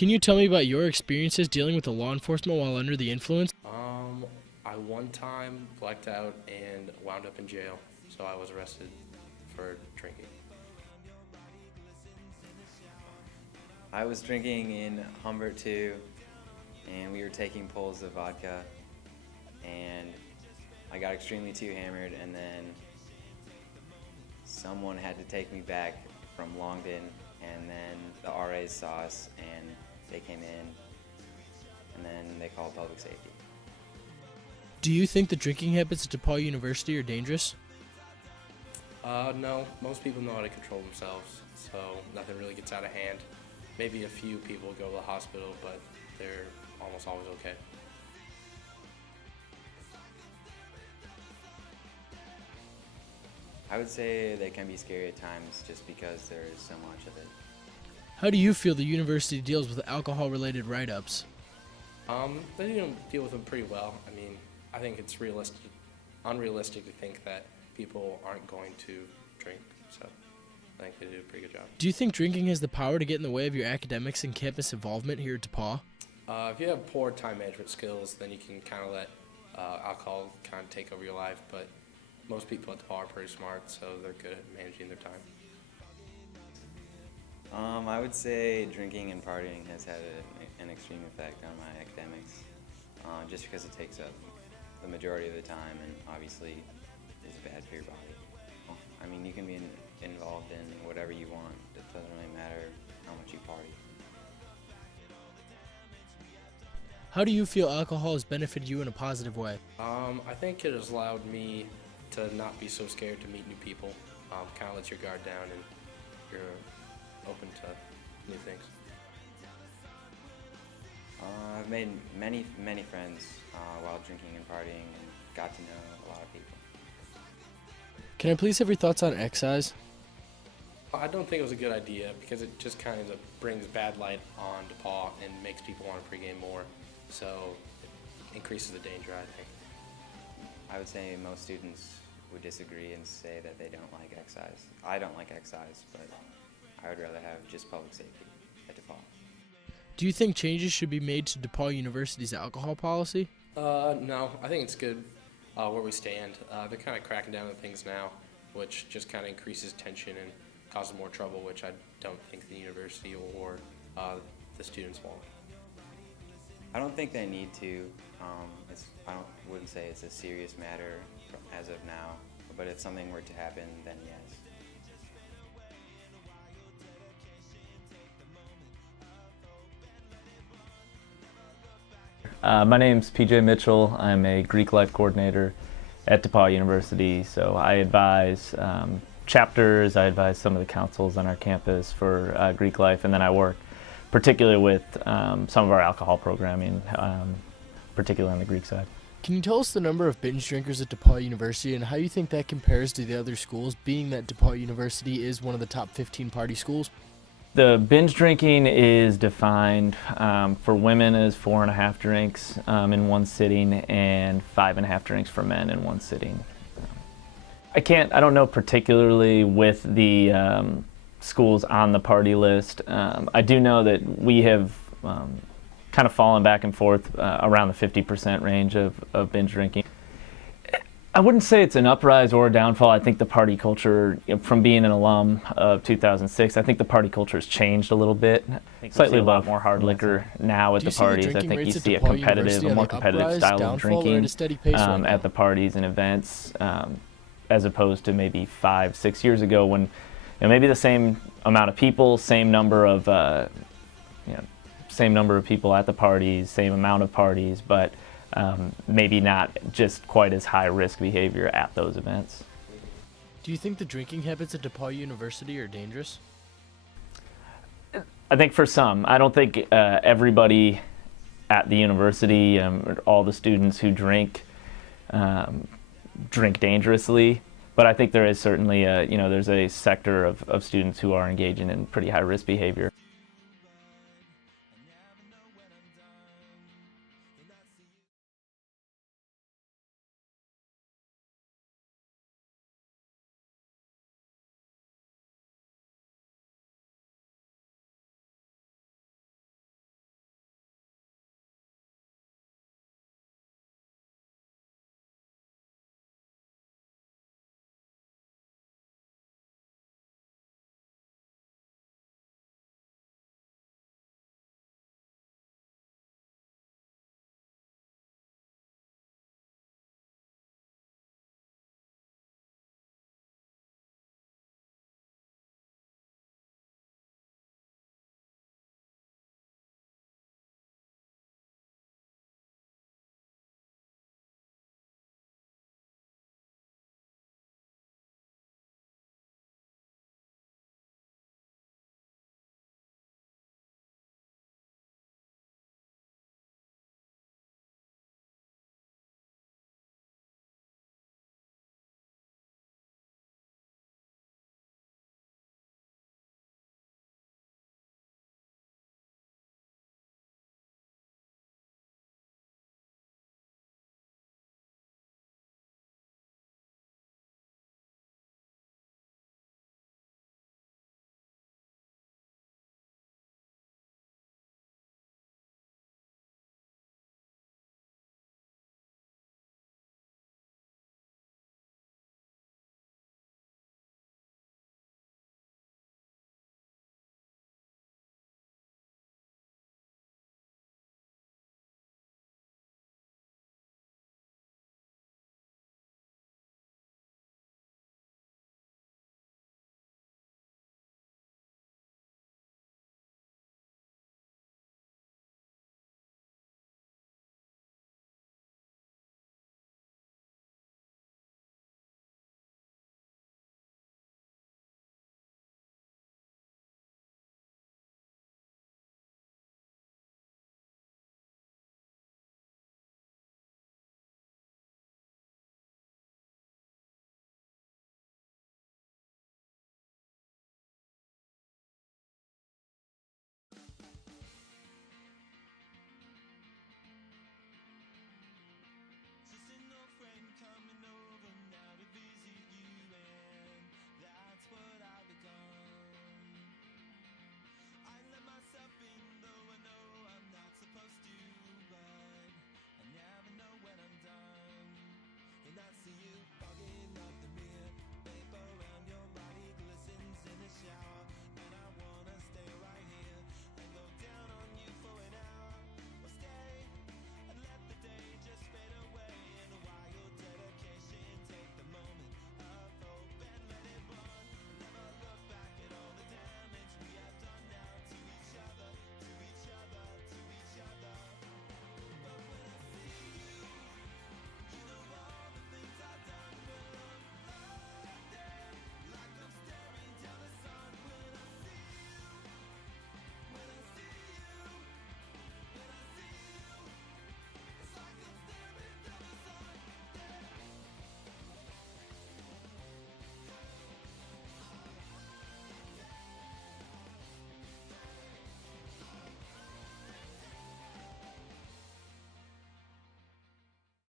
Can you tell me about your experiences dealing with the law enforcement while under the influence? I one time blacked out and wound up in jail, so I was arrested for drinking. I was drinking in Humbert 2, and we were taking pulls of vodka, and I got extremely too hammered, and then someone had to take me back from Longdon, and then the RAs saw us, and they came in, and then they called public safety. Do you think the drinking habits at DePauw University are dangerous? No, most people know how to control themselves, so nothing really gets out of hand. Maybe a few people go to the hospital, but they're almost always okay. I would say they can be scary at times just because there is so much of it. How do you feel the university deals with alcohol-related write-ups? They deal with them pretty well. I mean, I think it's unrealistic to think that people aren't going to drink, so I think they do a pretty good job. Do you think drinking has the power to get in the way of your academics and campus involvement here at DePauw? If you have poor time management skills, then you can kind of let alcohol kind of take over your life, but most people at DePauw are pretty smart, so they're good at managing their time. I would say drinking and partying has had an extreme effect on my academics, just because it takes up the majority of the time and obviously is bad for your body. I mean, you can be involved in whatever you want. It doesn't really matter how much you party. How do you feel alcohol has benefited you in a positive way? I think it has allowed me to not be so scared to meet new people. Kind of lets your guard down and you're open to new things. I've made many friends while drinking and partying and got to know a lot of people. Can I please have your thoughts on excise? I don't think it was a good idea because it just kind of brings bad light on DePauw and makes people want to pregame more. So it increases the danger, I think. I would say most students would disagree and say that they don't like excise. I don't like excise, but I would rather have just public safety at DePauw. Do you think changes should be made to DePauw University's alcohol policy? No, I think it's good where we stand. They're kind of cracking down on things now, which just kind of increases tension and causes more trouble, which I don't think the university or the students want. I don't think they need to. Wouldn't say it's a serious matter as of now, but if something were to happen, then yes. My name's PJ Mitchell. I'm a Greek life coordinator at DePauw University. So I advise chapters, I advise some of the councils on our campus for Greek life, and then I work particularly with some of our alcohol programming, particularly on the Greek side. Can you tell us the number of binge drinkers at DePauw University and how you think that compares to the other schools, being that DePauw University is one of the top 15 party schools? The binge drinking is defined for women as 4.5 drinks in one sitting and 5.5 drinks for men in one sitting. I don't know particularly with the schools on the party list. I do know that we have kind of fallen back and forth around the 50% range of binge drinking. I wouldn't say it's an uprise or a downfall. I think the party culture, from being an alum of 2006, I think the party culture has changed a little bit. Slightly a lot more hard liquor now at the parties. I think you see a more competitive style of drinking at the parties and events, as opposed to maybe 5-6 years ago when maybe the same amount of people, same number of people at the parties, same amount of parties, but maybe not just quite as high risk behavior at those events. Do you think the drinking habits at DePauw University are dangerous? I think for some. I don't think everybody at the university, all the students who drink dangerously, but I think there is certainly there's a sector of students who are engaging in pretty high risk behavior.